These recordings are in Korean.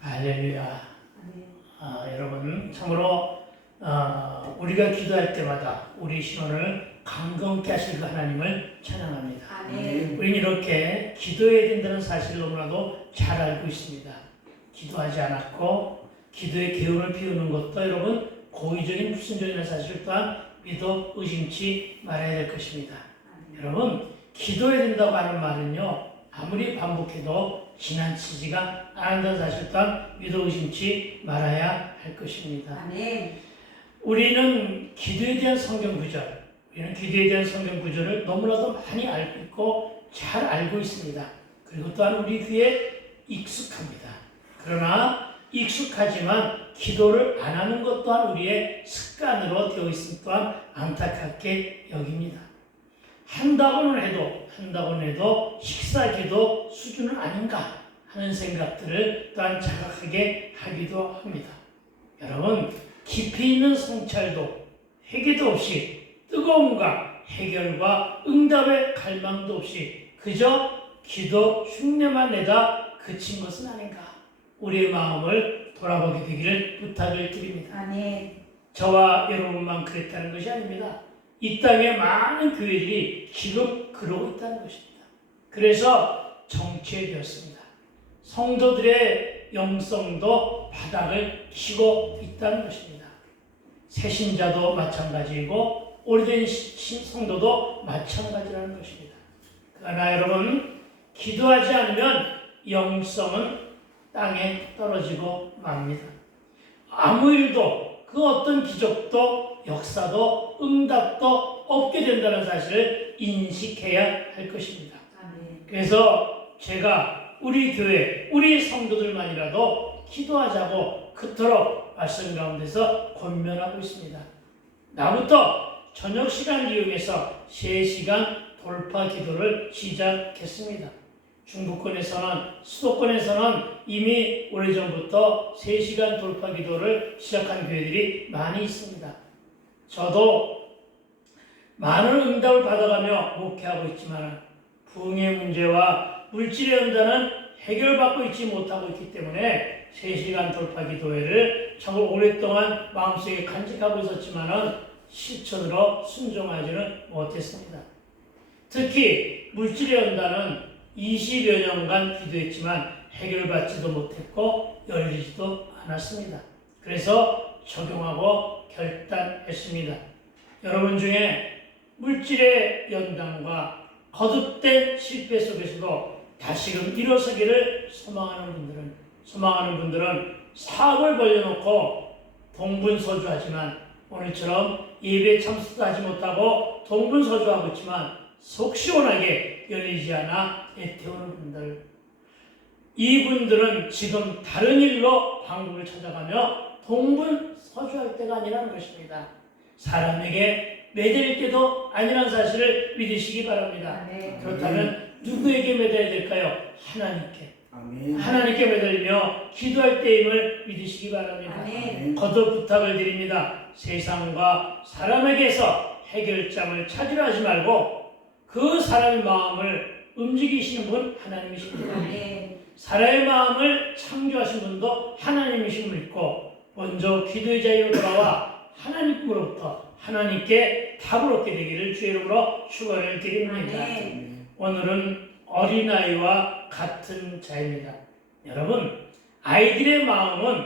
할렐루야. 여러분 참으로 우리가 기도할 때마다 우리 신원을 강건케 하실 그 하나님을 찬양합니다. 우리는 이렇게 기도해야 된다는 사실을 너무나도 잘 알고 있습니다. 기도하지 않았고 기도의 기운을 피우는 것도 여러분 고의적인 불순종이라는 사실 또한 믿어 의심치 말아야 될 것입니다. 여러분 기도해야 된다고 하는 말은요 아무리 반복해도 지나치지가 않는다는 사실 또한 믿어 의심치 말아야 할 것입니다. 우리는 기도에 대한 성경 구절을 너무나도 많이 알고 있고 잘 알고 있습니다. 그리고 또한 우리 귀에 익숙합니다. 그러나 익숙하지만 기도를 안 하는 것 또한 우리의 습관으로 되어 있음 또한 안타깝게 여깁니다. 한다고는 해도 식사기도 수준은 아닌가 하는 생각들을 또한 자각하게 하기도 합니다. 여러분 깊이 있는 성찰도 회개도 없이 뜨거움과 해결과 응답의 갈망도 없이 그저 기도 흉내만 내다 그친 것은 아닌가 우리의 마음을 돌아보게 되기를 부탁을 드립니다. 저와 여러분만 그랬다는 것이 아닙니다. 이 땅에 많은 교회들이 지금 그러고 있다는 것입니다. 그래서 정체되었습니다. 성도들의 영성도 바닥을 치고 있다는 것입니다. 새신자도 마찬가지이고 오래된 성도도 마찬가지라는 것입니다. 그러나 여러분 기도하지 않으면 영성은 땅에 떨어지고 맙니다. 아무 일도 그 어떤 기적도 역사도 응답도 없게 된다는 사실을 인식해야 할 것입니다. 그래서 제가 우리 교회, 우리 성도들만이라도 기도하자고 그토록 말씀 가운데서 권면하고 있습니다. 나부터 저녁 시간을 이용해서 3시간 돌파 기도를 시작했습니다. 중부권에서는 수도권에서는 이미 오래전부터 3시간 돌파 기도를 시작한 교회들이 많이 있습니다. 저도 많은 응답을 받아가며 목회하고 있지만 부흥의 문제와 물질의 응답은 해결받고 있지 못하고 있기 때문에 3시간 돌파 기도회를 정말 오랫동안 마음속에 간직하고 있었지만 실천으로 순종하지는 못했습니다. 특히 물질의 응답은 20여 년간 기도했지만 해결받지도 못했고 열리지도 않았습니다. 그래서 적용하고 결단했습니다. 여러분 중에 물질의 연단과 거듭된 실패 속에서도 다시금 일어서기를 소망하는 분들은 사업을 벌려놓고 동분서주하지만 오늘처럼 예배 참석도 하지 못하고 동분서주하고 있지만 속 시원하게 열리지 않아 애태우는 분들, 이분들은 지금 다른 일로 방법을 찾아가며 동분서주할 때가 아니라는 것입니다. 사람에게 매달릴 때도 아니라는 사실을 믿으시기 바랍니다. 그렇다면 누구에게 매달려야 될까요? 하나님께 매달리며 기도할 때임을 믿으시기 바랍니다. 거듭 부탁을 드립니다. 세상과 사람에게서 해결점을 찾으려 하지 말고 그 사람의 마음을 움직이시는 분 하나님이십니다. 사람의 마음을 창조하신 분도 하나님이심을 믿고 먼저 기도의 자리로 돌아와 하나님으로부터 하나님께 답을 얻게 되기를 주의 이름으로 축원을 드립니다. 오늘은 어린아이와 같은 자입니다. 여러분 아이들의 마음은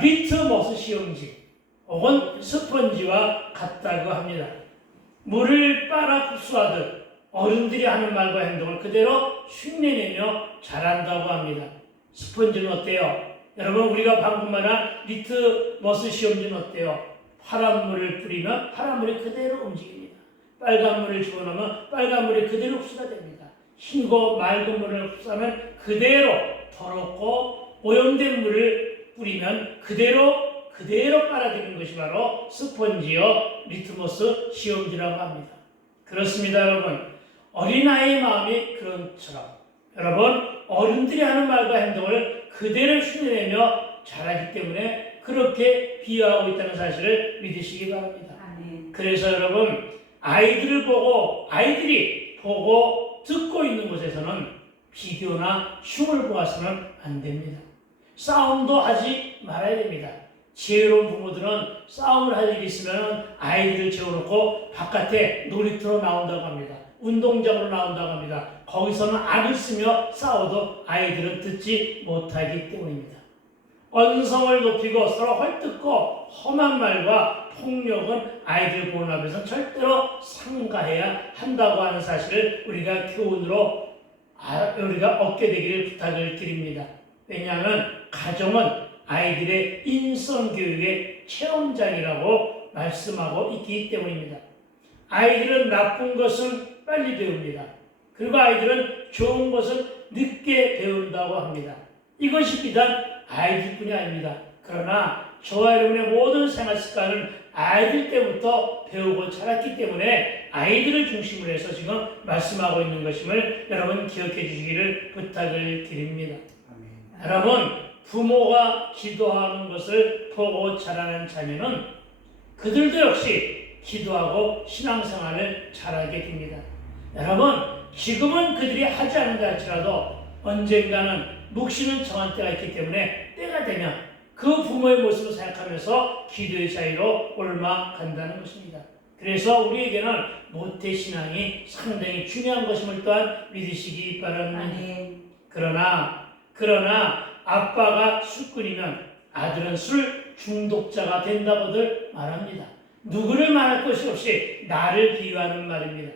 리트머스 시험지 혹은 스펀지와 같다고 합니다. 물을 빨아 흡수하듯 어른들이 하는 말과 행동을 그대로 흉내내며 자란다고 합니다. 스펀지는 어때요? 여러분 우리가 방금 말한 리트머스 시험지는 어때요? 파란 물을 뿌리면 파란 물이 그대로 움직입니다. 빨간 물을 집어넣으면 빨간 물이 그대로 흡수가 됩니다. 흰고 맑은 물을 흡수하면 그대로 더럽고 오염된 물을 뿌리면 그대로 빨아들이는 것이 바로 스펀지요 리트머스 시험지라고 합니다. 그렇습니다. 여러분 어린아이의 마음이 그런 것처럼 여러분 어른들이 하는 말과 행동을 그대로 흉내내며 자라기 때문에 그렇게 비유하고 있다는 사실을 믿으시기 바랍니다. 그래서 여러분 아이들이 보고 듣고 있는 곳에서는 비교나 흉을 보아서는 안 됩니다. 싸움도 하지 말아야 됩니다. 지혜로운 부모들은 싸움을 할 일이 있으면 아이들을 재워놓고 바깥에 놀이터로 나온다고 합니다. 운동장으로 나온다고 합니다. 거기서는 악을 쓰며 싸워도 아이들은 듣지 못하기 때문입니다. 언성을 높이고 서로 헐뜯고 험한 말과 폭력은 아이들 보는 앞에서 절대로 삼가해야 한다고 하는 사실을 우리가 교훈으로 우리가 얻게 되기를 부탁을 드립니다. 왜냐하면 가정은 아이들의 인성교육의 체험장이라고 말씀하고 있기 때문입니다. 아이들은 나쁜 것은 빨리 배웁니다. 그리고 아이들은 좋은 것은 늦게 배운다고 합니다. 이것이 비단 아이들뿐이 아닙니다. 그러나 저와 여러분의 모든 생활 습관은 아이들 때부터 배우고 자랐기 때문에 아이들을 중심으로 해서 지금 말씀하고 있는 것임을 여러분 기억해 주시기를 부탁을 드립니다. 아멘. 여러분, 부모가 기도하는 것을 보고 자라는 자녀는 그들도 역시 기도하고 신앙생활을 잘하게 됩니다. 여러분, 지금은 그들이 하지 않는다 할지라도 언젠가는 묵시는 정한 때가 있기 때문에 때가 되면 그 부모의 모습을 생각하면서 기도의 자리로 올라간다는 것입니다. 그래서 우리에게는 모태신앙이 상당히 중요한 것임을 또한 믿으시기 바랍니다. 그러나 아빠가 술꾼이면 아들은 술 중독자가 된다고들 말합니다. 누구를 말할 것이 없이 나를 비유하는 말입니다.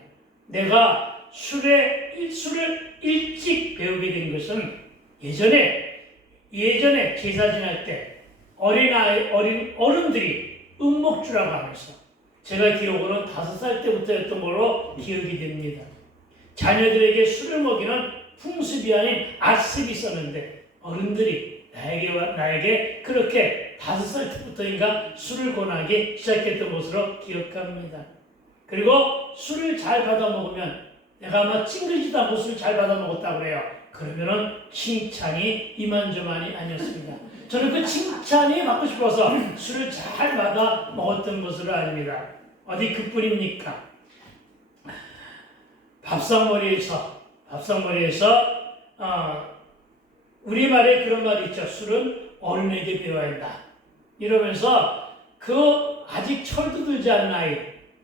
내가 술을 일찍 배우게 된 것은 예전에 제사 지날 때 어린 어른들이 음목주라고 하면서 제가 기억으로는 5살 때부터였던 걸로 기억이 됩니다. 자녀들에게 술을 먹이는 풍습이 아닌 악습이 있었는데 어른들이 나에게 그렇게 5살 때부터인가 술을 권하기 시작했던 것으로 기억합니다. 그리고 술을 잘 받아 먹으면 내가 아마 찡그리지도 않고 술을 잘 받아 먹었다고 그래요. 그러면은 칭찬이 이만저만이 아니었습니다. 저는 그 칭찬이 받고 싶어서 술을 잘 받아 먹었던 것으로 아닙니다. 어디 그뿐입니까? 밥상머리에서 우리말에 그런 말이 있죠. 술은 어른에게 배워야 한다. 이러면서 그 아직 철도 들지 않은 아이,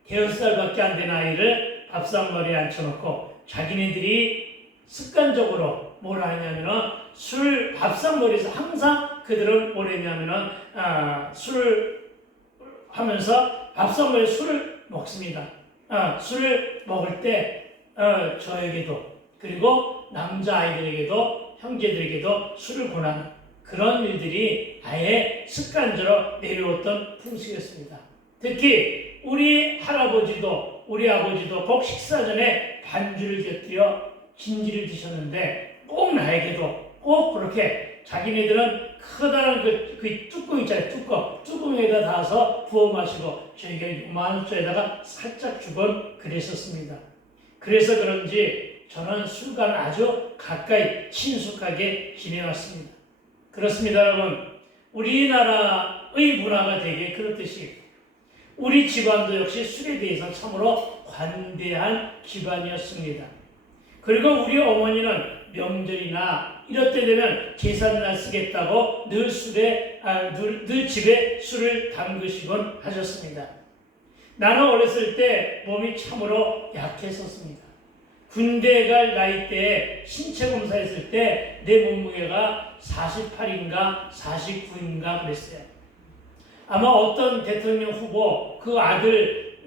5살밖에 안 된 아이를 밥상머리에 앉혀놓고 자기네들이 습관적으로 뭘 하냐면은 밥상머리에서 항상 그들은 뭘 했냐면은 술을 하면서 밥상머리에 술을 먹습니다. 술을 먹을 때 저에게도 그리고 남자아이들에게도 형제들에게도 술을 권하는 그런 일들이 아예 습관적으로 내려왔던 풍습이었습니다. 특히 우리 할아버지도 우리 아버지도 꼭 식사 전에 반주를 곁들여 진지를 드셨는데 꼭 나에게도 꼭 그렇게 자기네들은 커다란 그 뚜껑 있잖아요. 뚜껑에다 닿아서 부어 마시고 저에게는 요만한 술에다가 살짝 주곤 그랬었습니다. 그래서 그런지 저는 술과는 아주 가까이 친숙하게 지내왔습니다. 그렇습니다, 여러분. 우리나라의 문화가 되게 그렇듯이 우리 집안도 역시 술에 대해서 참으로 관대한 집안이었습니다. 그리고 우리 어머니는 명절이나 이럴 때 되면 제삿날 쓰겠다고 늘 집에 술을 담그시곤 하셨습니다. 나는 어렸을 때 몸이 참으로 약했었습니다. 군대 갈 나이 때에 신체 검사했을 때 내 몸무게가 48인가 49인가 그랬어요. 아마 어떤 대통령 후보 그 아들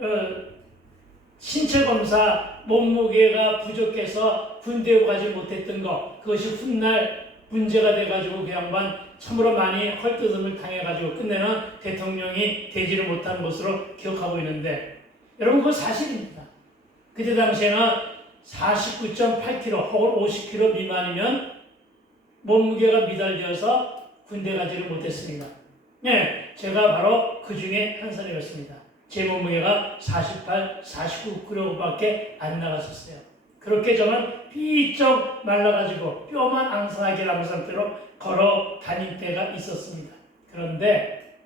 신체 검사 몸무게가 부족해서 군대에 가지 못했던 거 그것이 훗날 문제가 돼가지고 그 양반 참으로 많이 헐뜯음을 당해가지고 끝내는 대통령이 되지를 못한 것으로 기억하고 있는데 여러분 그건 사실입니다. 그때 당시에는 49.8kg 혹은 50kg 미만이면 몸무게가 미달되어서 군대 가지를 못했습니다. 네, 제가 바로 그 중에 한 사람이었습니다. 제 몸무게가 48, 49kg밖에 안 나갔었어요. 그렇게 저는 삐쩍 말라가지고 뼈만 앙상하게 남은 상태로 걸어 다닐 때가 있었습니다. 그런데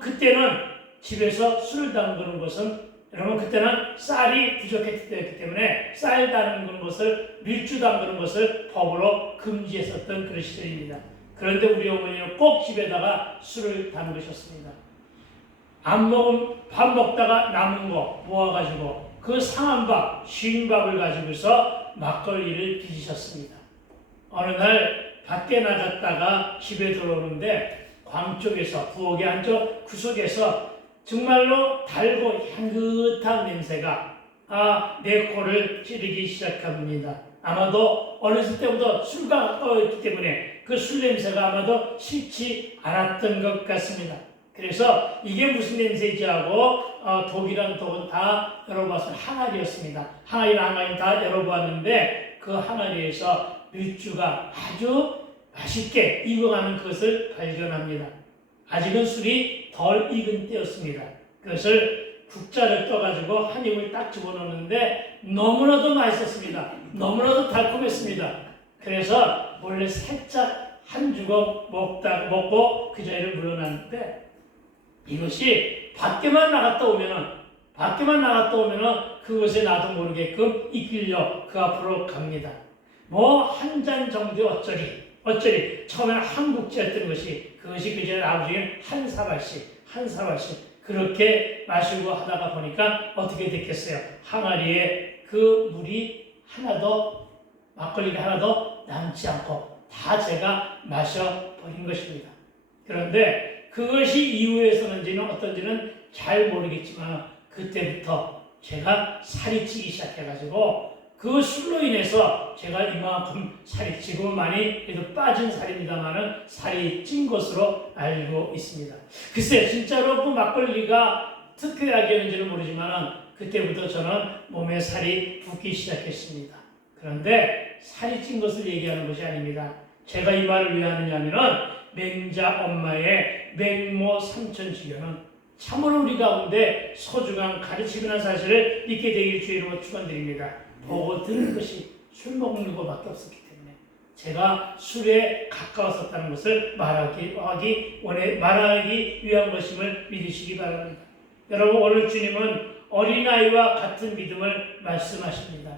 그때는 집에서 술을 담그는 것은 여러분 그때는 쌀이 부족했기 때문에 쌀 담그는 것을 밀주 담그는 것을 법으로 금지했었던 그런 시절입니다. 그런데 우리 어머니는 꼭 집에다가 술을 담그셨습니다. 안 먹은 밥 먹다가 남은 거 모아가지고 그 상한 밥, 쉰 밥을 가지고서 막걸리를 빚으셨습니다. 어느 날 밖에 나갔다가 집에 들어오는데 광 쪽에서 부엌의 한쪽 구석에서 정말로 달고 향긋한 냄새가 내 코를 찌르기 시작합니다. 아마도 어렸을 때부터 술과 가까웠기 때문에 그 술 냄새가 아마도 싫지 않았던 것 같습니다. 그래서 이게 무슨 냄새인지 하고 독이란 독은 다 열어봤습니다. 항아리였습니다. 항아리 다 열어보았는데 그 항아리에서 밀주가 아주 맛있게 익어가는 것을 발견합니다. 아직은 술이 덜 익은 때였습니다. 그것을 국자를 떠가지고 한 입을 딱 집어넣는데 너무나도 맛있었습니다. 너무나도 달콤했습니다. 그래서 원래 살짝 한 주걱 먹고 그 자리를 물러났는데 이것이 밖에만 나갔다 오면은 그것에 나도 모르게끔 이끌려 그 앞으로 갑니다. 뭐 한 잔 정도 어쩌리 처음에는 한국제였던 것이 그것이 그 전에 아버지는 한 사발씩 그렇게 마시고 하다가 보니까 어떻게 됐겠어요? 항아리에 그 물이 막걸리가 하나도 남지 않고 다 제가 마셔버린 것입니다. 그런데 그것이 이후에서는지는 어떤지는 잘 모르겠지만 그때부터 제가 살이 찌기 시작해가지고 그 술로 인해서 제가 이만큼 살이 지금은 많이 그래도 빠진 살입니다만은 살이 찐 것으로 알고 있습니다. 글쎄 진짜로 그 막걸리가 특효약이었는지는 모르지만은 그때부터 저는 몸에 살이 붙기 시작했습니다. 그런데 살이 찐 것을 얘기하는 것이 아닙니다. 제가 이 말을 왜 하느냐면은 맹자 엄마의 맹모 삼천지교는 참으로 우리 가운데 소중한 가르침이라는 사실을 믿게 되길 주의 이름으로 축원드립니다. 보고 들은 것이 술 먹는 것밖에 없었기 때문에 제가 술에 가까웠었다는 것을 말하기 위한 것임을 믿으시기 바랍니다. 여러분 오늘 주님은 어린아이와 같은 믿음을 말씀하십니다.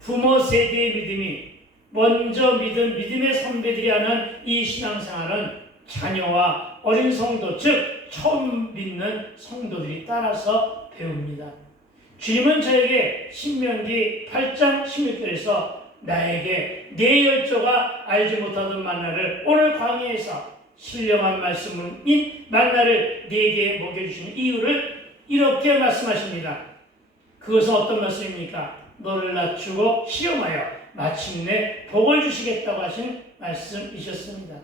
부모 세대의 믿음이 먼저 믿은 믿음의 선배들이 하는 이 신앙생활은 자녀와 어린 성도 즉 처음 믿는 성도들이 따라서 배웁니다. 주님은 저에게 신명기 8장 16절에서 나에게 내 열조가 알지 못하던 만나를 오늘 광야에서 신령한 말씀인 만나를 네게 먹여주시는 이유를 이렇게 말씀하십니다. 그것은 어떤 말씀입니까? 너를 낮추고 시험하여 마침내 복을 주시겠다고 하신 말씀이셨습니다.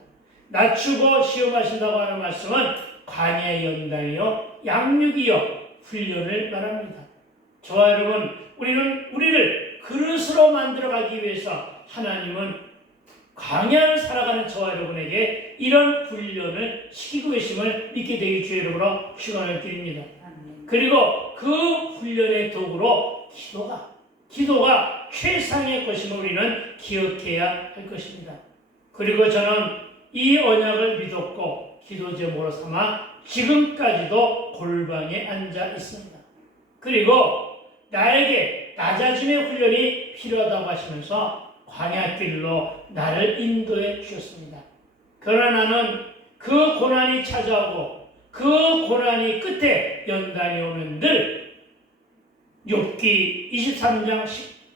낮추고 시험하신다고 하는 말씀은 광야의 연단이요 양육이요 훈련을 말합니다. 저와 여러분 우리를 그릇으로 만들어가기 위해서 하나님은 광야를 살아가는 저와 여러분에게 이런 훈련을 시키고 계심을 믿게 되길 주의 이름으로 축원을 드립니다. 그리고 그 훈련의 도구로 기도가 최상의 것임을 우리는 기억해야 할 것입니다. 그리고 저는 이 언약을 믿었고 기도 제목으로 삼아 지금까지도 골방에 앉아 있습니다. 그리고 나에게 낮아짐의 훈련이 필요하다고 하시면서 광야길로 나를 인도해 주셨습니다. 그러나 나는 그 고난이 찾아오고 그 고난이 끝에 연단이 오면 늘 욥기 23장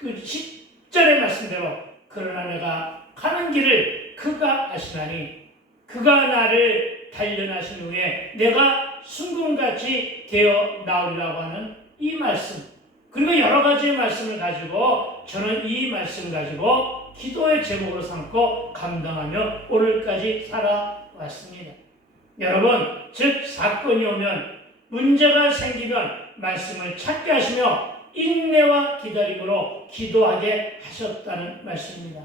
10절의 말씀대로 그러나 내가 가는 길을 그가 아시나니 그가 나를 단련하신 후에 내가 순금같이 되어 나오리라고 하는 이 말씀 그리고 여러 가지의 말씀을 가지고 저는 이 말씀 가지고 기도의 제목으로 삼고 감당하며 오늘까지 살아왔습니다. 여러분 즉 사건이 오면 문제가 생기면 말씀을 찾게 하시며 인내와 기다림으로 기도하게 하셨다는 말씀입니다.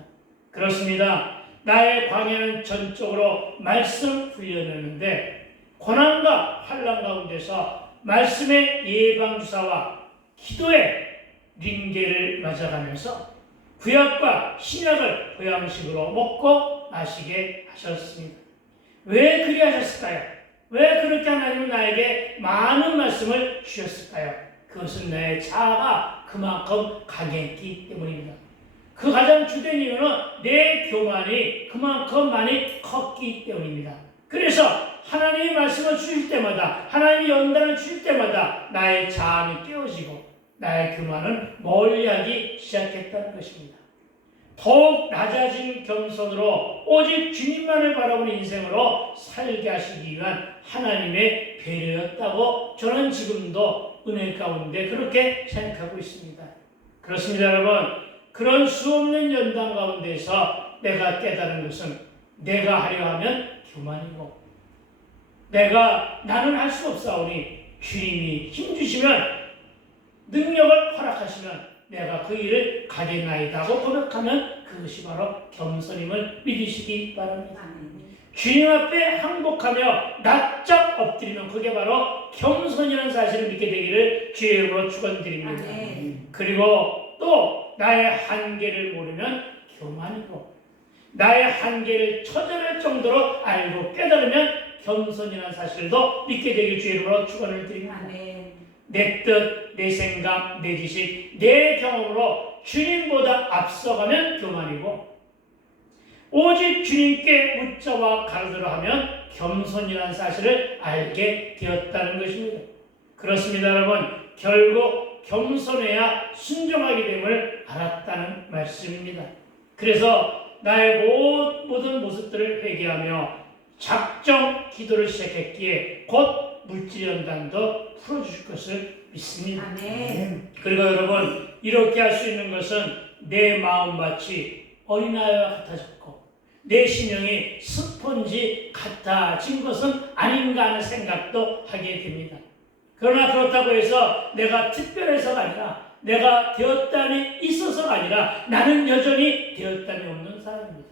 그렇습니다. 나의 광야는 전적으로 말씀 훈련이었는데 고난과 환난 가운데서 말씀의 예방주사와 기도의 링계를 맞아가면서 구약과 신약을 보양식으로 먹고 마시게 하셨습니다. 왜 그리 하셨을까요? 왜 그렇게 하나님은 나에게 많은 말씀을 주셨을까요? 그것은 내 자아가 그만큼 강했기 때문입니다. 그 가장 주된 이유는 내 교만이 그만큼 많이 컸기 때문입니다. 그래서 하나님의 말씀을 주실 때마다, 하나님의 연단을 주실 때마다 나의 자아는 깨어지고 나의 교만은 멀리하기 시작했다는 것입니다. 더욱 낮아진 겸손으로 오직 주님만을 바라보는 인생으로 살게 하시기 위한 하나님의 배려였다고 저는 지금도 은혜 가운데 그렇게 생각하고 있습니다. 그렇습니다, 여러분. 그런 수없는 연단 가운데서 내가 깨달은 것은 내가 하려 하면 교만이고 나는 할 수 없사오니 주님이 힘주시면 능력을 허락하시면 내가 그 일을 가겠나이다고 고백하면 그것이 바로 겸손임을 믿으시기 바랍니다. 주님 앞에 항복하며 납작 엎드리면 그게 바로 겸손이라는 사실을 믿게 되기를 주의 이름으로 축원드립니다. 그리고 또 나의 한계를 모르면 교만이고 나의 한계를 처절할 정도로 알고 깨달으면 겸손이라는 사실도 믿게 되길 주의 이름으로 축원을 드립니다. 내 뜻, 내 생각, 내 지식, 내 경험으로 주님보다 앞서가면 교만이고 오직 주님께 묻자와 가르들어 하면 겸손이라는 사실을 알게 되었다는 것입니다. 그렇습니다, 여러분. 결국 겸손해야 순종하게 됨을 알았다는 말씀입니다. 그래서 나의 모든 모습들을 회개하며 작정 기도를 시작했기에 곧 물질 연단도 풀어주실 것을 믿습니다. 아멘. 그리고 여러분, 이렇게 할 수 있는 것은 내 마음밭이 어린아이와 같아졌고 내 심령이 스펀지 같아진 것은 아닌가 하는 생각도 하게 됩니다. 그러나 그렇다고 해서 내가 특별해서가 아니라 내가 되었다니 있어서가 아니라 나는 여전히 되었다니 없는 사람입니다.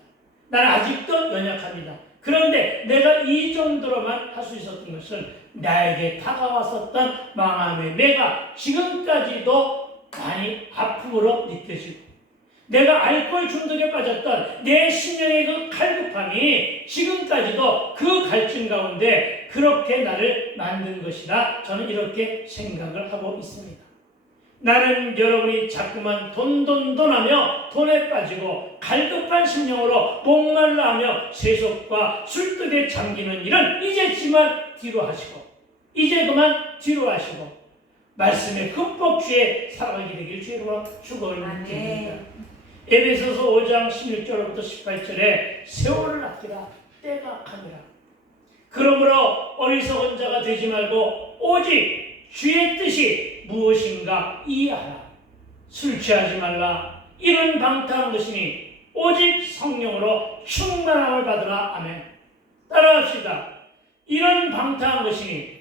나는 아직도 연약합니다. 그런데 내가 이 정도로만 할 수 있었던 것은 나에게 다가왔었던 망함의 매가 지금까지도 많이 아픔으로 느껴지고 내가 알코올 중독에 빠졌던 내 심령의 그 갈급함이 지금까지도 그 갈증 가운데 그렇게 나를 만든 것이라 저는 이렇게 생각을 하고 있습니다. 나는 여러분이 자꾸만 돈하며 돈에 빠지고 갈급한 심령으로 목말라하며 세속과 술독에 잠기는 일은 이제지만 뒤로 하시고 이제 그만 뒤로 하시고 말씀의 흠뻑주에 살아가게 되길 주로 축원드립니다. 에베소서 5장 16절부터 18절에 세월을 아끼라 때가 가니라. 그러므로 어리석은 자가 되지 말고 오직 주의 뜻이 무엇인가 이해하라. 술 취하지 말라. 이는 방탕한 것이니 오직 성령으로 충만함을 받으라. 아멘. 따라합시다. 이는 방탕한 것이니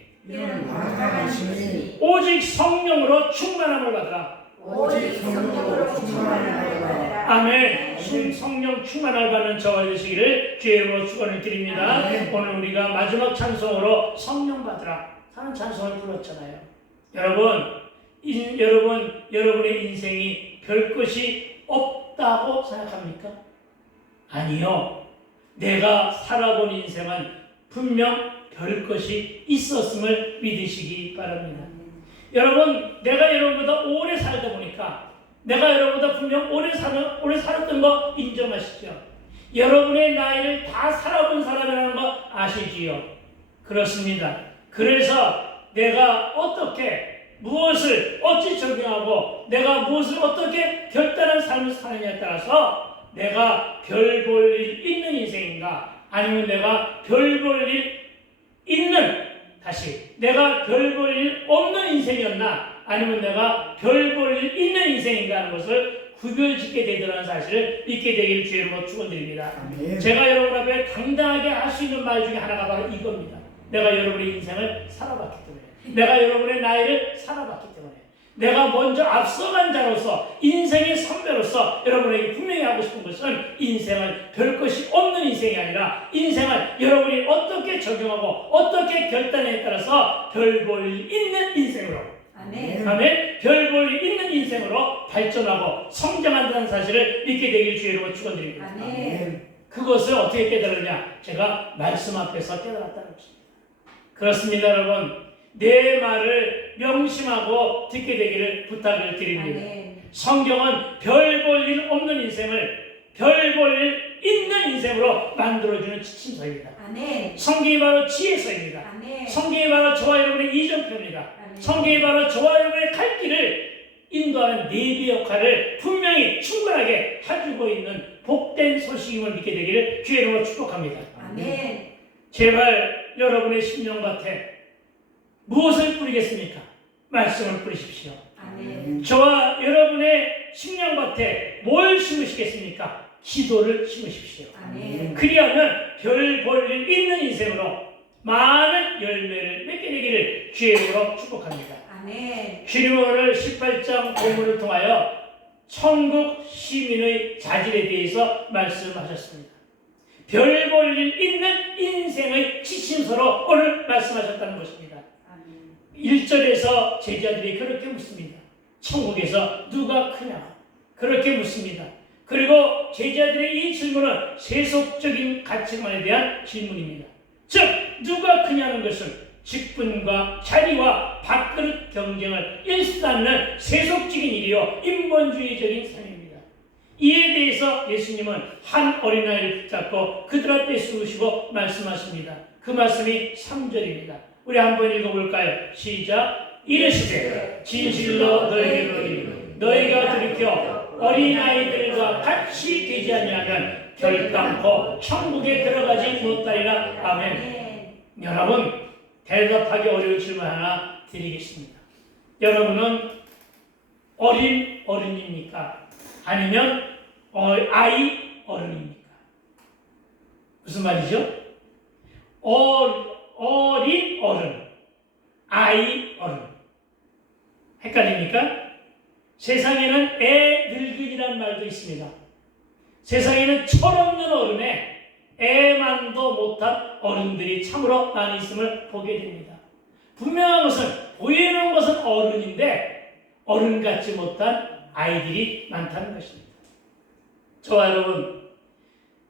오직 성령으로 충만함을 받으라. 오직 성령으로 충만함을 받으라. 아멘. 성령 충만함을 받는 저와 되시기를 주의 이름으로 축원을 드립니다. 아멘. 오늘 우리가 마지막 찬송으로 성령 받으라 하는 찬송을 불렀잖아요. 여러분의 인생이 별 것이 없다고 생각합니까? 아니요. 내가 살아본 인생은 분명 별 것이 있었음을 믿으시기 바랍니다. 여러분, 내가 여러분보다 오래 살다 보니까 내가 여러분보다 분명 오래 살았던 거 인정하시죠? 여러분의 나이를 다 살아본 사람이라는 거 아시지요? 그렇습니다. 그래서 내가 무엇을 어찌 적용하고 내가 무엇을 어떻게 결단한 삶을 사느냐에 따라서 내가 별 볼 일 있는 인생인가 아니면 내가 별 볼 일 내가 별 볼 일 없는 인생이었나 아니면 내가 별 볼 일 있는 인생인가 하는 것을 구별짓게 되더라는 사실을 믿게 되기를 주의 이름으로 축원드립니다. 제가 여러분 앞에 당당하게 할 수 있는 말 중에 하나가 바로 이겁니다. 내가 여러분의 인생을 살아봤기 때문에 내가 여러분의 나이를 살아봤기 때문에 내가 먼저 앞서간 자로서 인생의 선배로서 여러분에게 분명히 하고 싶은 것은 인생은 별 것이 없는 인생이 아니라 인생은 여러분이 어떻게 적용하고 어떻게 결단에 따라서 별 볼 일 있는 인생으로 아멘. 별 볼 일 있는 인생으로 발전하고 성장한다는 사실을 믿게 되길 주의 이름으로 축원드립니다. 그것을 어떻게 깨달았냐? 제가 말씀 앞에서 깨달았다는 것입니다. 그렇습니다, 여러분. 내 말을 명심하고 듣게 되기를 부탁을 드립니다. 아멘. 성경은 별 볼 일 없는 인생을 별 볼 일 있는 인생으로 만들어주는 지침서입니다. 아멘. 성경이 바로 지혜서입니다. 아멘. 성경이 바로 저와 여러분의 이정표입니다. 아멘. 성경이 바로 저와 여러분의 갈 길을 인도하는 내비 역할을 분명히 충분하게 해주고 있는 복된 소식임을 믿게 되기를 주의 이름으로 축복합니다. 아멘. 제발 여러분의 심령밭에 무엇을 뿌리겠습니까? 말씀을 뿌리십시오. 아멘. 저와 여러분의 심령밭에 뭘 심으시겠습니까? 기도를 심으십시오. 아멘. 그리하면 별 볼 일 있는 인생으로 많은 열매를 맺게 되기를 주의 이름으로 축복합니다. 아멘. 주님 오늘 18장 본문을 통하여 천국 시민의 자질에 대해서 말씀하셨습니다. 별 볼 일 있는 인생의 지침서로 오늘 말씀하셨다는 것입니다. 1절에서 제자들이 그렇게 묻습니다. 천국에서 누가 크냐? 그렇게 묻습니다. 그리고 제자들의 이 질문은 세속적인 가치관에 대한 질문입니다. 즉 누가 크냐는 것은 직분과 자리와 밥그릇 경쟁을 일삼는 세속적인 일이요 인본주의적인 삶입니다. 이에 대해서 예수님은 한 어린아이를 붙잡고 그들 앞에 세우시고 말씀하십니다. 그 말씀이 3절입니다. 우리 한번 읽어볼까요? 시작. 이르시되 진실로 너희에게 이르노니 너희가 돌이켜 어린아이들과 같이 되지 아니하면 결단코 천국에 들어가지 못하리라. 아멘. 여러분 대답하기 어려운 질문 하나 드리겠습니다. 여러분은 어린입니까? 아니면 아이 어른입니까? 무슨 말이죠? 어린 어른, 아이 어른. 헷갈립니까? 세상에는 애 늙은이라는 말도 있습니다. 세상에는 철없는 어른에 애만도 못한 어른들이 참으로 많이 있음을 보게 됩니다. 분명한 것은 보이는 것은 어른인데 어른 같지 못한 아이들이 많다는 것입니다. 저와 여러분,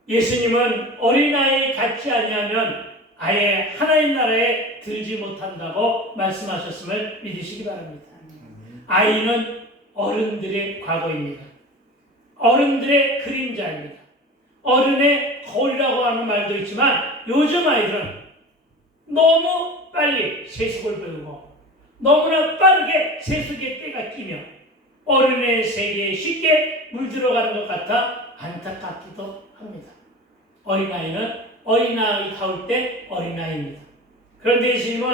예수님은 어린아이 같지 아니하면 아예 하나님 나라에 들지 못한다고 말씀하셨음을 믿으시기 바랍니다. 아이는 어른들의 과거입니다. 어른들의 그림자입니다. 어른의 거울이라고 하는 말도 있지만 요즘 아이들은 너무 빨리 세속을 배우고 너무나 빠르게 세속의 때가 끼며 어른의 세계에 쉽게 물들어가는 것 같아 안타깝기도 합니다. 어린아이는 어린아이 다울 때 어린아이입니다. 그런데 예수님은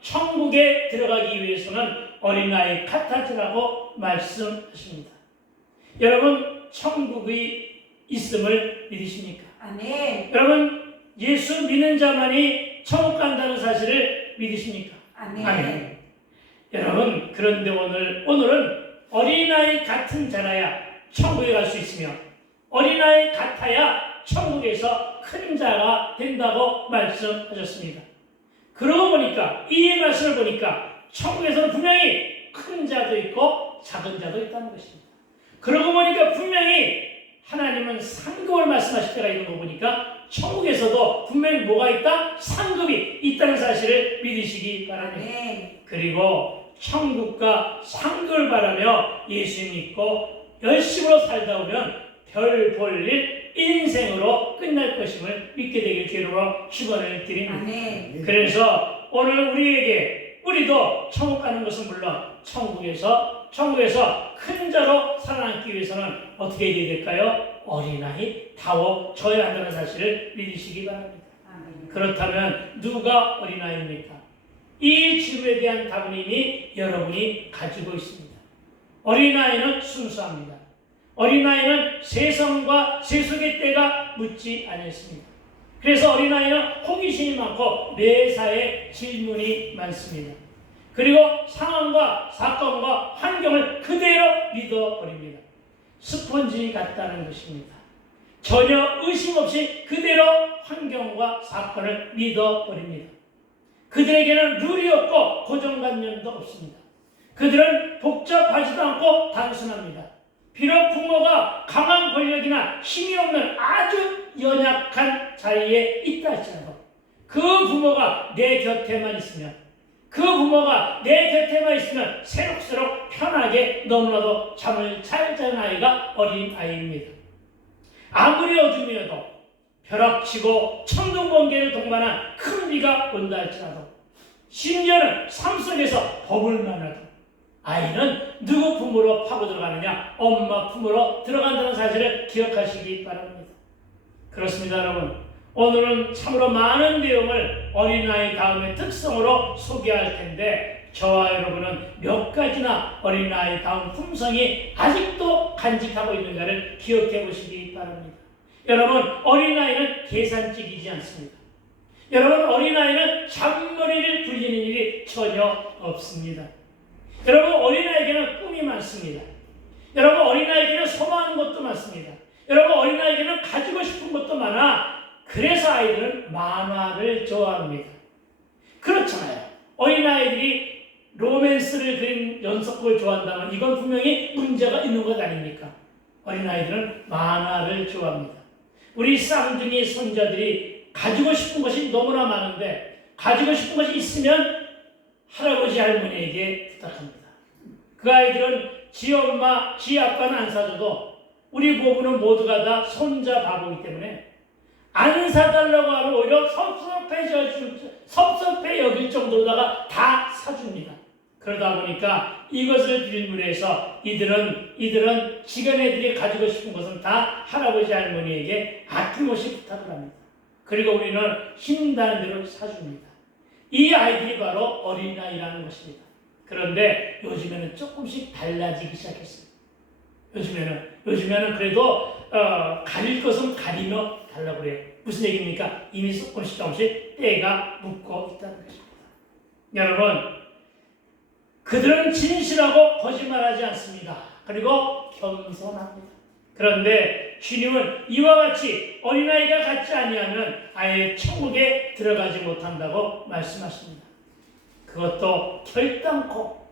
천국에 들어가기 위해서는 어린아이 같아지라고 말씀하십니다. 여러분 천국의 있음을 믿으십니까? 아멘. 여러분 예수 믿는 자만이 천국 간다는 사실을 믿으십니까? 아멘. 아멘. 여러분 그런데 오늘은 어린아이 같은 자라야 천국에 갈 수 있으며 어린아이 같아야 천국에서 큰 자가 된다고 말씀하셨습니다. 그러고 보니까 이 말씀을 보니까 천국에서는 분명히 큰 자도 있고 작은 자도 있다는 것입니다. 그러고 보니까 분명히 하나님은 상급을 말씀하실 때가 있는 거 보니까 천국에서도 분명히 뭐가 있다? 상급이 있다는 사실을 믿으시기 바랍니다. 아멘. 그리고 천국과 상급을 바라며 예수 믿고 열심으로 살다 보면 별 볼 일 인생으로 끝날 것임을 믿게 되길 주로 축원을 드립니다. 아멘. 그래서 오늘 우리도 천국 가는 것은 물론 천국에서 큰 자로 살아남기 위해서는 어떻게 해야 될까요? 어린아이 다워 져야 한다는 사실을 믿으시기 바랍니다. 아멘. 그렇다면 누가 어린아이입니까? 이 질문에 대한 답은 이미 여러분이 가지고 있습니다. 어린아이는 순수합니다. 어린아이는 세상과 세속의 때가 묻지 않았습니다. 그래서 어린아이는 호기심이 많고 매사에 질문이 많습니다. 그리고 상황과 사건과 환경을 그대로 믿어버립니다. 스펀지 같다는 것입니다. 전혀 의심 없이 그대로 환경과 사건을 믿어버립니다. 그들에게는 룰이 없고 고정관념도 없습니다. 그들은 복잡하지도 않고 단순합니다. 비록 부모가 강한 권력이나 힘이 없는 아주 연약한 자리에 있다 할지라도 그 부모가 내 곁에만 있으면 그 부모가 내 곁에만 있으면 새록새록 편하게 너무나도 잠을 잘 자는 아이가 어린아이입니다. 아무리 어둠이어도 벼락치고 천둥번개를 동반한 큰 비가 온다 할지라도 심지어는 삶 속에서 버블만 해도 아이는 누구 품으로 파고 들어가느냐? 엄마 품으로 들어간다는 사실을 기억하시기 바랍니다. 그렇습니다, 여러분. 오늘은 참으로 많은 내용을 어린아이 다음의 특성으로 소개할 텐데 저와 여러분은 몇 가지나 어린아이 다음 품성이 아직도 간직하고 있는가를 기억해 보시기 바랍니다. 여러분, 어린아이는 계산직이지 않습니다. 여러분, 어린아이는 잔머리를 굴리는 일이 전혀 없습니다. 여러분, 어린아이에게는 꿈이 많습니다. 여러분, 어린아이에게는 소망하는 것도 많습니다. 여러분, 어린아이에게는 가지고 싶은 것도 많아. 그래서 아이들은 만화를 좋아합니다. 그렇잖아요. 어린아이들이 로맨스를 그린 연속극을 좋아한다면 이건 분명히 문제가 있는 것 아닙니까? 어린아이들은 만화를 좋아합니다. 우리 쌍둥이 손자들이 가지고 싶은 것이 너무나 많은데 가지고 싶은 것이 있으면 할아버지 할머니에게 부탁합니다. 그 아이들은 지 엄마, 지 아빠는 안 사줘도 우리 부부는 모두가 다 손자 바보이기 때문에 안 사달라고 하면 오히려 섭섭해 여길 정도로다가 다 사줍니다. 그러다 보니까 이것을 빌미해서 이들은 지간애들이 가지고 싶은 것은 다 할아버지 할머니에게 아낌없이 부탁을 합니다. 그리고 우리는 힘다는 대로 사줍니다. 이 아이들이 바로 어린아이라는 것입니다. 그런데 요즘에는 조금씩 달라지기 시작했어요. 요즘에는 그래도 가릴 것은 가리며 달라고 그래요. 무슨 얘기입니까? 이미 조금씩 때가 묻고 있다는 것입니다. 여러분, 그들은 진실하고 거짓말하지 않습니다. 그리고 겸손합니다. 그런데 주님은 이와 같이 어린아이가 같지 아니하면 아예 천국에 들어가지 못한다고 말씀하십니다. 그것도 결단코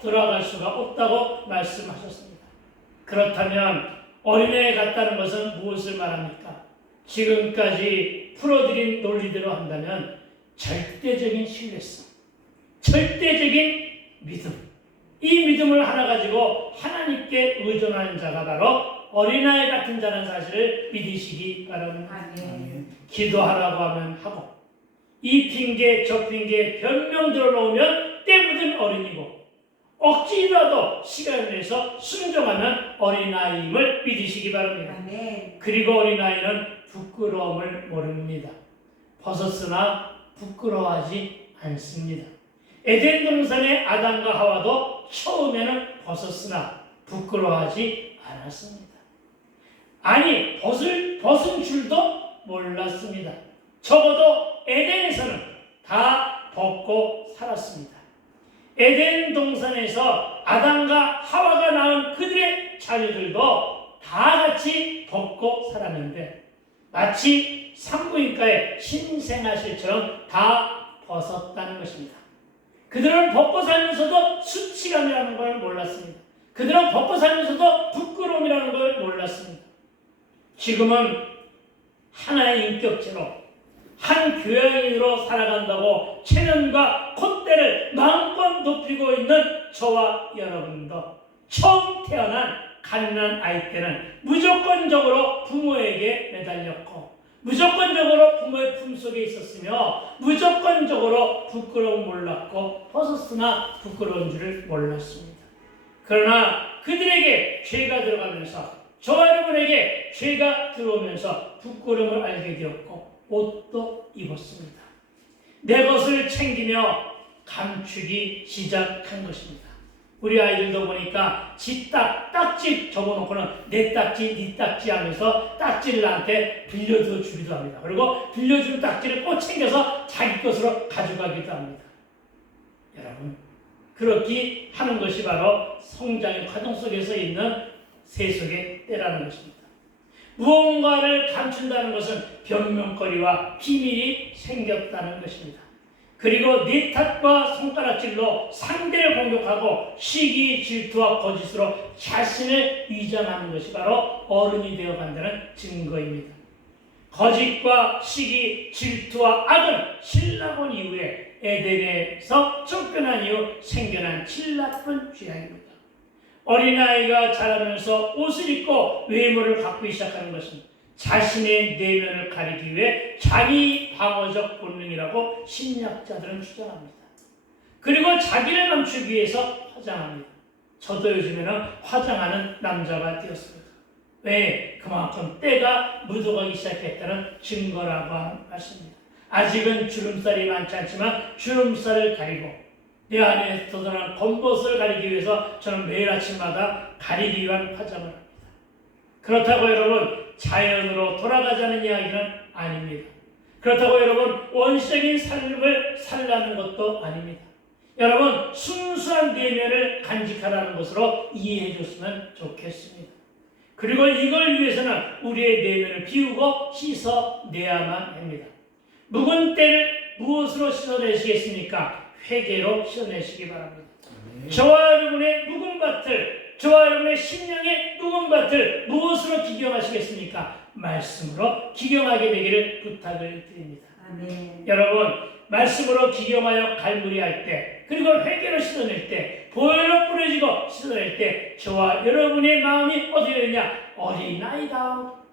들어갈 수가 없다고 말씀하셨습니다. 그렇다면 어린애에 같다는 것은 무엇을 말합니까? 지금까지 풀어드린 논리대로 한다면 절대적인 신뢰성, 절대적인 믿음, 이 믿음을 하나 가지고 하나님께 의존하는 자가 바로 어린아이 같은 자라는 사실을 믿으시기 바랍니다. 기도하라고 하면 하고 이 핑계 저 핑계 변명 들어놓으면 때묻은 어린이고 억지라도 시간을 내서 순종하면 어린아이임을 믿으시기 바랍니다. 그리고 어린아이는 부끄러움을 모릅니다. 벗었으나 부끄러워하지 않습니다. 에덴 동산의 아담과 하와도 처음에는 벗었으나 부끄러워하지 않았습니다. 아니, 벗은 줄도 몰랐습니다. 적어도 에덴에서는 다 벗고 살았습니다. 에덴 동산에서 아담과 하와가 낳은 그들의 자녀들도 다 같이 벗고 살았는데 마치 산부인과의 신생아실처럼 다 벗었다는 것입니다. 그들은 벗고 살면서도 수치감이라는 걸 몰랐습니다. 그들은 벗고 살면서도 부끄러움이라는 걸 몰랐습니다. 지금은 하나의 인격체로 한 교양인으로 살아간다고 체면과 콧대를 마음껏 높이고 있는 저와 여러분도 처음 태어난 가난한 아이 때는 무조건적으로 부모에게 매달렸고 무조건적으로 부모의 품속에 있었으며 무조건적으로 부끄러움 몰랐고 벗었으나 부끄러운 줄을 몰랐습니다. 그러나 그들에게 죄가 들어가면서 저와 여러분에게 죄가 들어오면서 부끄러움을 알게 되었고 옷도 입었습니다. 내 것을 챙기며 감추기 시작한 것입니다. 우리 아이들도 보니까 지 딱지 접어놓고는 내 딱지, 네 딱지 하면서 딱지를 나한테 빌려줘 주기도 합니다. 그리고 빌려주는 딱지를 꼭 챙겨서 자기 것으로 가져가기도 합니다. 여러분, 그렇게 하는 것이 바로 성장의 과정 속에서 있는 세속의 때라는 것입니다. 무언가를 감춘다는 것은 변명거리와 비밀이 생겼다는 것입니다. 그리고 네 탓과 손가락질로 상대를 공격하고 시기, 질투와 거짓으로 자신을 위장하는 것이 바로 어른이 되어간다는 증거입니다. 거짓과 시기, 질투와 악은 신라본 이후에 에덴에서 쫓겨난 이후 생겨난 질 나쁜 죄악입니다. 어린아이가 자라면서 옷을 입고 외모를 갖기 시작하는 것은 자신의 내면을 가리기 위해 자기 방어적 본능이라고 심리학자들은 주장합니다. 그리고 자기를 감추기 위해서 화장합니다. 저도 요즘에는 화장하는 남자가 되었습니다. 왜? 그만큼 때가 묻어가기 시작했다는 증거라고 하는 말씀입니다. 아직은 주름살이 많지 않지만 주름살을 가리고 내 안에 돋아난 검버섯을 가리기 위해서 저는 매일 아침마다 가리기 위한 화장을 합니다. 그렇다고 여러분 자연으로 돌아가자는 이야기는 아닙니다. 그렇다고 여러분 원시적인 삶을 살라는 것도 아닙니다. 여러분 순수한 내면을 간직하라는 것으로 이해해 줬으면 좋겠습니다. 그리고 이걸 위해서는 우리의 내면을 비우고 씻어내야만 합니다. 묵은 때를 무엇으로 씻어내시겠습니까? 회개로 씻어내시기 바랍니다. 저와 여러분의 묵은 밭을, 저와 여러분의 심령의 묵은 밭을 무엇으로 기경하시겠습니까? 말씀으로 기경하게 되기를 부탁을 드립니다. 아멘. 여러분 말씀으로 기경하여 갈무리할 때, 그리고 회개로 씻어낼 때, 보혈로 뿌려지고 씻어낼 때 저와 여러분의 마음이 어떻게 되느냐?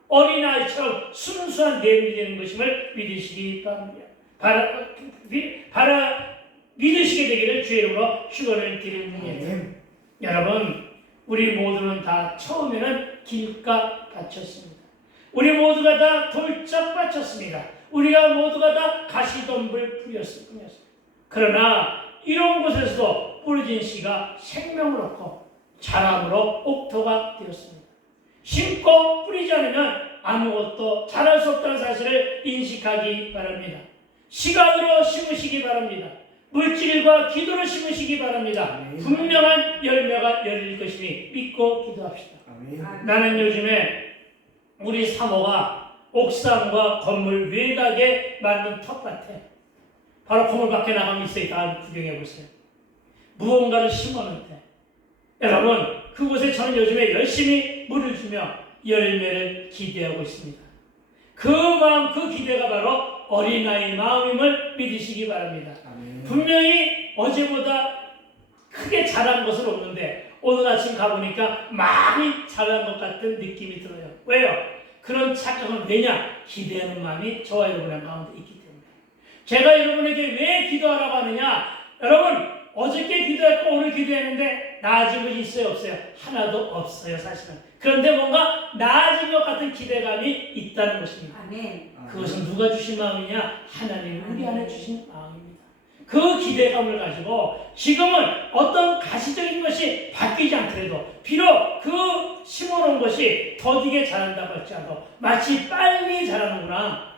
어린아이처럼 순수한 내면이 되는 것임을 믿으시기 바랍니다. 믿으시게 되기를 주의 이름으로 축원을 드립니다. 여러분 우리 모두는 다 처음에는 길가 바쳤습니다. 우리 모두가 다 돌짝 바쳤습니다. 우리가 모두가 다 가시덤불 뿌렸을 뿐이었습니다. 그러나 이런 곳에서도 뿌려진 씨가 생명을 얻고 자람으로 옥토가 되었습니다. 심고 뿌리지 않으면 아무것도 자랄 수 없다는 사실을 인식하기 바랍니다. 시간으로 심으시기 바랍니다. 물질과 기도로 심으시기 바랍니다. 분명한 열매가 열릴 것이니 믿고 기도합시다. 나는 요즘에 우리 사모가 옥상과 건물 외곽에 만든 텃밭에 바로 건물 밖에 나가면 있어요. 다 구경해 보세요. 무언가를 심었는데 여러분 그곳에 저는 요즘에 열심히 물을 주며 열매를 기대하고 있습니다. 그 마음, 그 기대가 바로 어린아이 마음임을 믿으시기 바랍니다. 분명히 어제보다 크게 자란 것은 없는데 오늘 아침 가보니까 많이 자란 것 같은 느낌이 들어요. 왜요? 그런 착각은 왜냐? 기대하는 마음이 저와 여러분의 가운데 있기 때문에. 제가 여러분에게 왜 기도하라고 하느냐? 여러분 어저께 기도했고 오늘 기도했는데 나아진 것이 있어요? 없어요? 하나도 없어요 사실은. 그런데 뭔가 나아진 것 같은 기대감이 있다는 것입니다. 아멘. 그것은 누가 주신 마음이냐? 하나님이 우리 안에 주신 마음입니다. 그 기대감을 가지고 지금은 어떤 가시적인 것이 바뀌지 않더라도 비록 그 심어놓은 것이 더디게 자란다고 할지라도 마치 빨리 자라는구나.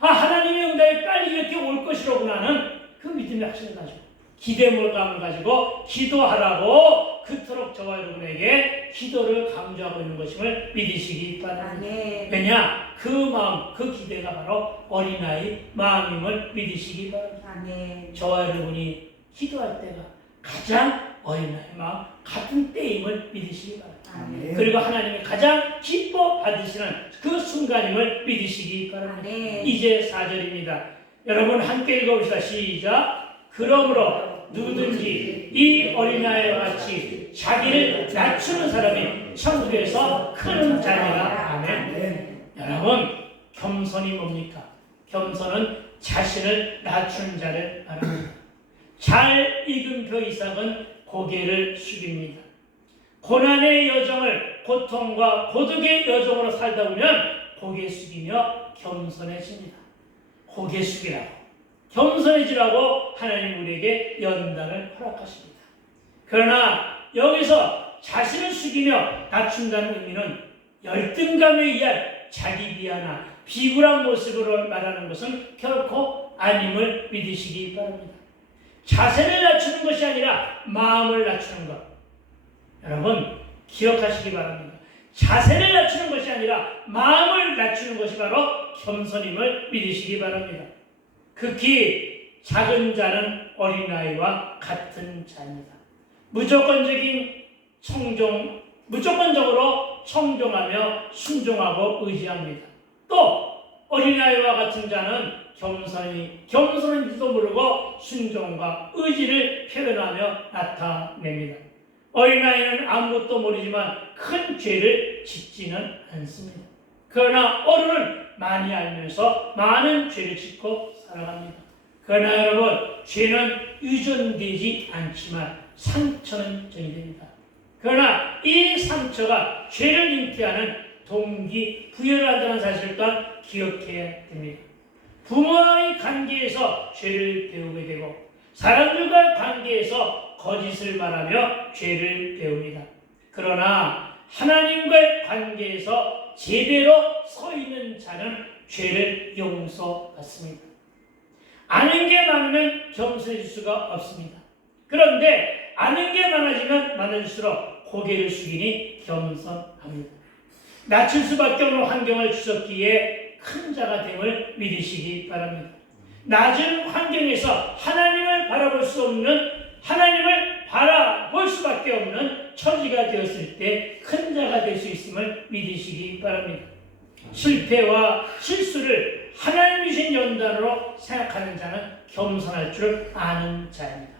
하나님의 응답이 빨리 이렇게 올 것이로구나 하는 그 믿음의 확신을 가지고 기대감을 가지고 기도하라고 그토록 저와 여러분에게 기도를 강조하고 있는 것임을 믿으시기 바랍니다. 왜냐? 그 마음, 그 기대가 바로 어린아이 마음임을 믿으시기 바랍니다. 아멘. 저와 여러분이 기도할 때가 가장 어린아이 마음 같은 때임을 믿으시기 바랍니다. 아멘. 그리고 하나님이 가장 기뻐 받으시는 그 순간임을 믿으시기 바랍니다. 아멘. 이제 4절입니다. 여러분 함께 읽어봅시다. 시작. 그러므로 누구든지 이 어린아이와 같이 자기를 낮추는 사람이 천국에서 큰 자니라. 아멘. 여러분 겸손이 뭡니까? 겸손은 자신을 낮추는 자를 말합니다. 잘 익은 그 이삭은 고개를 숙입니다. 고난의 여정을 고통과 고독의 여정으로 살다 보면 고개 숙이며 겸손해집니다. 고개 숙이라고 겸손해지라고 하나님 우리에게 연단을 허락하십니다. 그러나 여기서 자신을 숙이며 낮춘다는 의미는 열등감에 의한 자기 비하나 비굴한 모습으로 말하는 것은 결코 아님을 믿으시기 바랍니다. 자세를 낮추는 것이 아니라 마음을 낮추는 것. 여러분 기억하시기 바랍니다. 자세를 낮추는 것이 아니라 마음을 낮추는 것이 바로 겸손임을 믿으시기 바랍니다. 극히 작은 자는 어린아이와 같은 자입니다. 무조건적으로 청종하며 순종하고 의지합니다. 또 어린아이와 같은 자는 겸손인지도 모르고 순종과 의지를 표현하며 나타냅니다. 어린아이는 아무것도 모르지만 큰 죄를 짓지는 않습니다. 그러나 어른은 많이 알면서 많은 죄를 짓고 살아갑니다. 그러나 여러분, 죄는 유전되지 않지만 상처는 전이됩니다. 그러나 이 상처가 죄를 잉태하는 동기 부여를 한다는 사실을 또한 기억해야 됩니다. 부모와의 관계에서 죄를 배우게 되고 사람들과의 관계에서 거짓을 말하며 죄를 배웁니다. 그러나 하나님과의 관계에서 제대로 서 있는 자는 죄를 용서받습니다. 아는 게 많으면 겸손해질 수가 없습니다. 그런데 아는 게 많아지면 많아질수록 고개를 숙이니 겸손합니다. 낮출 수밖에 없는 환경을 주셨기에 큰 자가 됨을 믿으시기 바랍니다. 낮은 환경에서 하나님을 바라볼 수 없는, 하나님을 바라볼 수밖에 없는 처지가 되었을 때 큰 자가 될 수 있음을 믿으시기 바랍니다. 실패와 실수를 하나님 주신 연단으로 생각하는 자는 겸손할 줄 아는 자입니다.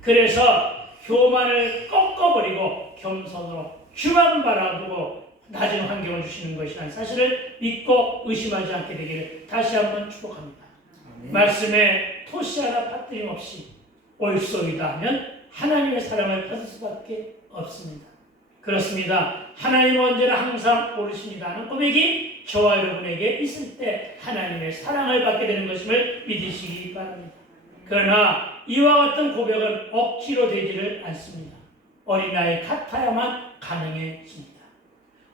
그래서 교만을 꺾어버리고 겸손으로 주만 바라보고 낮은 환경을 주시는 것이라는 사실을 믿고 의심하지 않게 되기를 다시 한번 축복합니다. 말씀에 토시 하나 빠뜨림 없이 옳소이다 하면 하나님의 사랑을 받을 수밖에 없습니다. 그렇습니다. 하나님은 언제나 항상 옳으십니다 하는 고백이 저와 여러분에게 있을 때 하나님의 사랑을 받게 되는 것임을 믿으시기 바랍니다. 그러나 이와 같은 고백은 억지로 되지를 않습니다. 어린아이 같아야만 가능해집니다.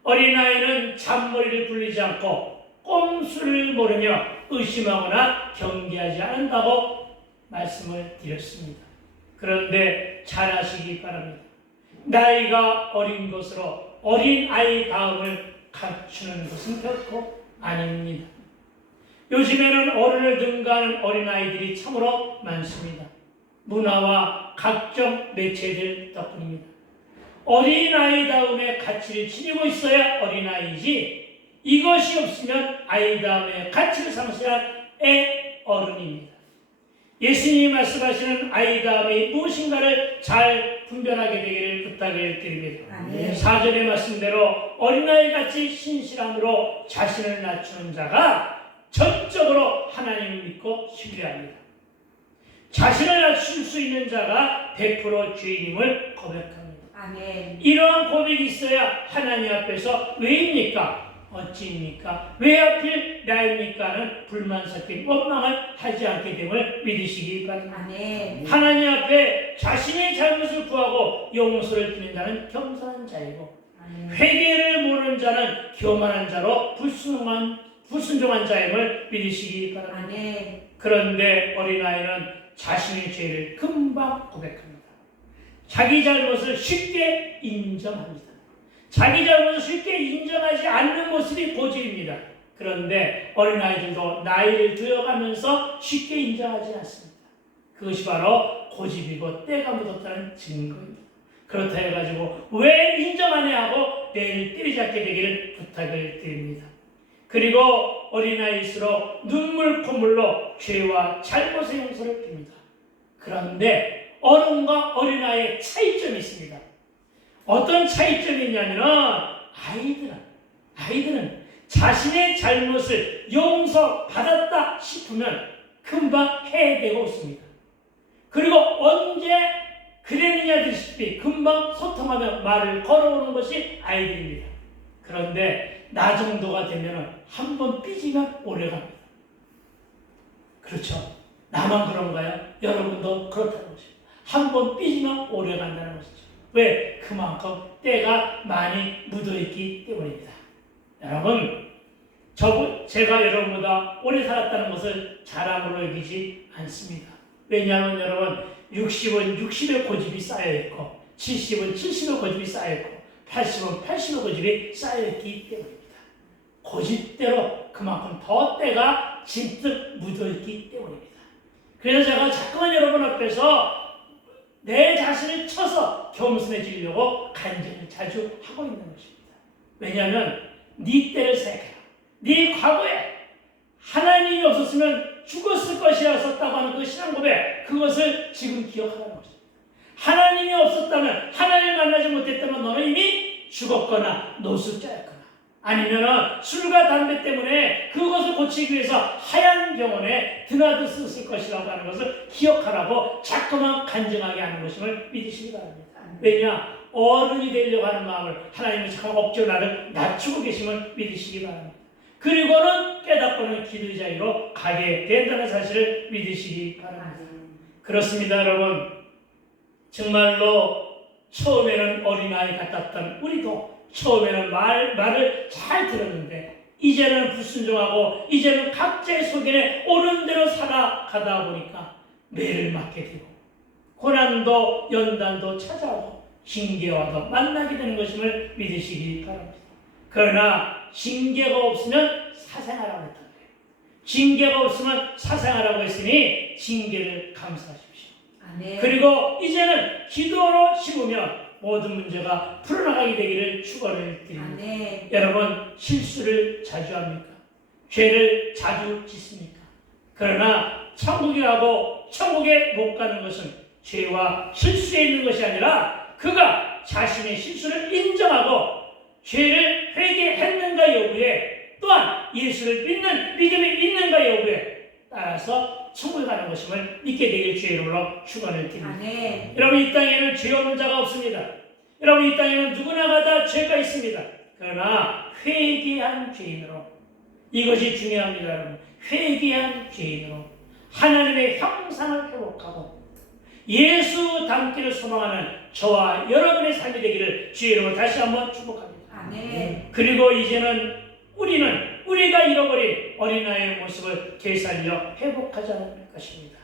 어린아이는 잔머리를 굴리지 않고 꼼수를 모르며 의심하거나 경계하지 않는다고 말씀을 드렸습니다. 그런데 잘 아시기 바랍니다. 나이가 어린 것으로 어린아이 다음을 갖추는 것은 결코 아닙니다. 요즘에는 어른을 능가하는 어린아이들이 참으로 많습니다. 문화와 각종 매체들 덕분입니다. 어린아이다움의 가치를 지니고 있어야 어린아이이지 이것이 없으면 아이다움의 가치를 상실한 어른입니다. 예수님이 말씀하시는 아이다움이 무엇인가를 잘 분별하게 되기를 부탁을 드립니다. 4절의 말씀대로 어린아이같이 신실함으로 자신을 낮추는 자가 전적으로 하나님을 믿고 신뢰합니다. 자신을 낮출 수 있는 자가 100% 죄인임을 고백합니다. 아멘. 이러한 고백이 있어야 하나님 앞에서 왜입니까? 어찌입니까? 왜 하필 나입니까? 하는 불만 섞인 원망을 하지 않게 됨을 믿으시기 바랍니다. 아멘. 하나님 앞에 자신의 잘못을 구하고 용서를 드리는 자는 겸손한 자이고 아멘. 회개를 모르는 자는 교만한 자로 불순종한 자임을 믿으시기 바랍니다. 아멘. 그런데 어린아이는 자신의 죄를 금방 고백합니다. 자기 잘못을 쉽게 인정합니다. 자기 잘못을 쉽게 인정하지 않는 모습이 고집입니다. 그런데 어린아이들도 나이를 들어가면서 쉽게 인정하지 않습니다. 그것이 바로 고집이고 때가 묻었다는 증거입니다. 그렇다 해가지고 왜 인정 안 해 하고 내일 때리잡게 되기를 부탁을 드립니다. 그리고 어린아이일수록 눈물 콧물로 죄와 잘못의 용서를 빕니다. 그런데 어른과 어린아이의 차이점이 있습니다. 어떤 차이점이 있냐면 아이들은 자신의 잘못을 용서받았다 싶으면 금방 해내고 있습니다. 그리고 언제 그랬느냐 듯이 금방 소통하며 말을 걸어오는 것이 아이들입니다. 그런데 나 정도가 되면 한 번 삐지면 오래갑니다. 그렇죠? 나만 그런가요? 여러분도 그렇다는 것입니다. 한 번 삐지면 오래간다는 것이죠. 왜? 그만큼 때가 많이 묻어있기 때문입니다. 여러분, 제가 여러분보다 오래 살았다는 것을 자랑으로 여기지 않습니다. 왜냐하면 여러분, 60은 60의 고집이 쌓여있고 70은 70의 고집이 쌓여있고 80은 80의 고집이 쌓여있기 때문입니다. 고집대로 그만큼 더 때가 진득 묻어있기 때문입니다. 그래서 제가 자꾸만 여러분 앞에서 내 자신을 쳐서 겸손해지려고 간증을 자주 하고 있는 것입니다. 왜냐하면 네 때를 생각해라. 네 과거에 하나님이 없었으면 죽었을 것이라 썼다고 하는 그 신앙 고백, 그것을 지금 기억하라는 것입니다. 하나님이 없었다면, 하나님을 만나지 못했다면 너는 이미 죽었거나 노숙자였거나, 아니면 술과 담배 때문에 그것을 고치기 위해서 하얀 병원에 드나들었을 것이라고 하는 것을 기억하라고 자꾸만 간증하게 하는 것임을 믿으시기 바랍니다. 왜냐? 어른이 되려고 하는 마음을 하나님은 참 억지로 나를 낮추고 계심을 믿으시기 바랍니다. 그리고는 깨닫고는 기도의 자리로 가게 된다는 사실을 믿으시기 바랍니다. 그렇습니다, 여러분. 정말로 처음에는 어린아이 같았던 우리도 처음에는 말을 잘 들었는데 이제는 불순종하고 이제는 각자의 소견에 옳은 대로 살아가다 보니까 매를 맞게 되고 고난도 연단도 찾아오고 징계와도 만나게 되는 것임을 믿으시기 바랍니다. 그러나 징계가 없으면 사생하라고 했던 거예요. 징계가 없으면 사생하라고 했으니 징계를 감사하십시오. 아멘. 그리고 이제는 기도로 심으면 모든 문제가 풀어나가게 되기를 축원을 드립니다. 아멘. 여러분, 실수를 자주 합니까? 죄를 자주 짓습니까? 그러나 천국이라고 천국에 못 가는 것은 죄와 실수에 있는 것이 아니라 그가 자신의 실수를 인정하고 죄를 회개했는가 여부에, 또한 예수를 믿는 믿음이 있는가 여부에 따라서 천국에 가는 것임을 믿게 되길 주의 이름으로 축원을 드립니다. 아멘. 여러분, 이 땅에는 죄 없는 자가 없습니다. 여러분, 이 땅에는 누구나가 다 죄가 있습니다. 그러나 회개한 죄인으로, 이것이 중요합니다. 여러분, 회개한 죄인으로 하나님의 형상을 회복하고 예수 닮기를 소망하는 저와 여러분의 삶이 되기를 주의 이름으로 다시 한번 축복합니다. 아멘. 그리고 이제는 우리가 잃어버린 어린아이의 모습을 되살려 회복하자는 것입니다.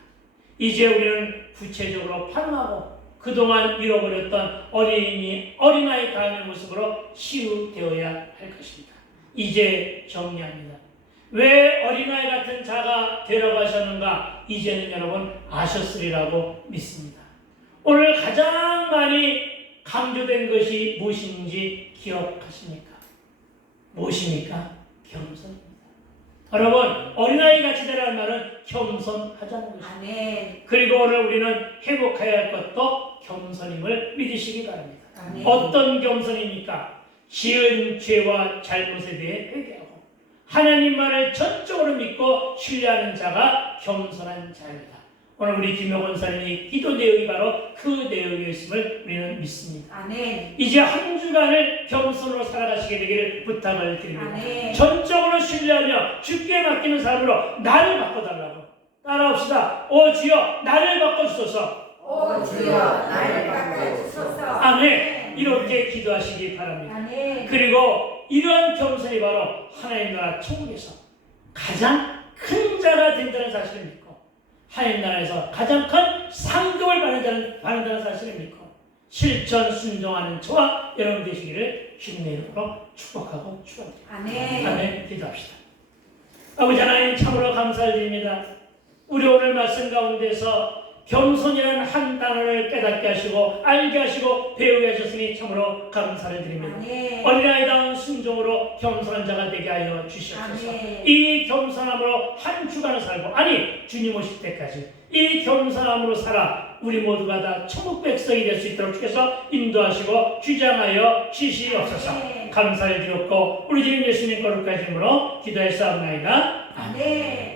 이제 우리는 구체적으로 반응하고 그동안 잃어버렸던 어린아이 다음의 모습으로 치유되어야 할 것입니다. 이제 정리합니다. 왜 어린아이 같은 자가 되라고 하셨는가? 이제는 여러분 아셨으리라고 믿습니다. 오늘 가장 많이 강조된 것이 무엇인지 기억하십니까? 무엇입니까? 겸손입니다. 여러분, 어린아이 같이 되라는 말은 겸손하자는 것입니다. 아멘. 그리고 오늘 우리는 회복해야 할 것도 겸손임을 믿으시기 바랍니다. 아멘. 어떤 겸손입니까? 지은 죄와 잘못에 대해 회개하고 하나님 말을 전적으로 믿고 신뢰하는 자가 겸손한 자입니다. 오늘 우리 김효 권사님이 기도 내용이 바로 그 내용이었음을 우리는 믿습니다. 아멘. 이제 한 주간을 겸손으로 살아가시게 되기를 부탁을 드립니다. 아멘. 전적으로 신뢰하며 주께 맡기는 사람으로 나를 바꿔달라고 따라합시다. 오 주여 나를 바꿔주소서. 오 주여 나를 바꿔주소서. 아멘. 이렇게 기도하시기 바랍니다. 아멘. 그리고 이러한 겸손이 바로 하나님 나라 천국에서 가장 큰 자가 된다는 사실을 믿고 하나님 나라에서 가장 큰 상급을 받는다는 사실을 믿고 실천 순종하는 저와 여러분 되시기를 주님의 이름으로 축복하고 축원드립니다. 아멘. 아멘. 기도합시다. 아버지 하나님 참으로 감사드립니다. 우리 오늘 말씀 가운데서 겸손이라는 한 단어를 깨닫게 하시고 알게 하시고 배우게 하셨으니 참으로 감사를 드립니다. 아멘. 어린아이다운 순종으로 겸손한 자가 되게 하여 주시옵소서. 아멘. 이 겸손함으로 한 주간을 살고 아니 주님 오실 때까지 이 겸손함으로 살아 우리 모두가 다 천국 백성이 될 수 있도록 주께서 인도하시고 주장하여 주시옵소서. 아멘. 감사를 드렸고 우리 주님 예수님 거룩하신 이름으로 기도했사옵나이다. 아멘.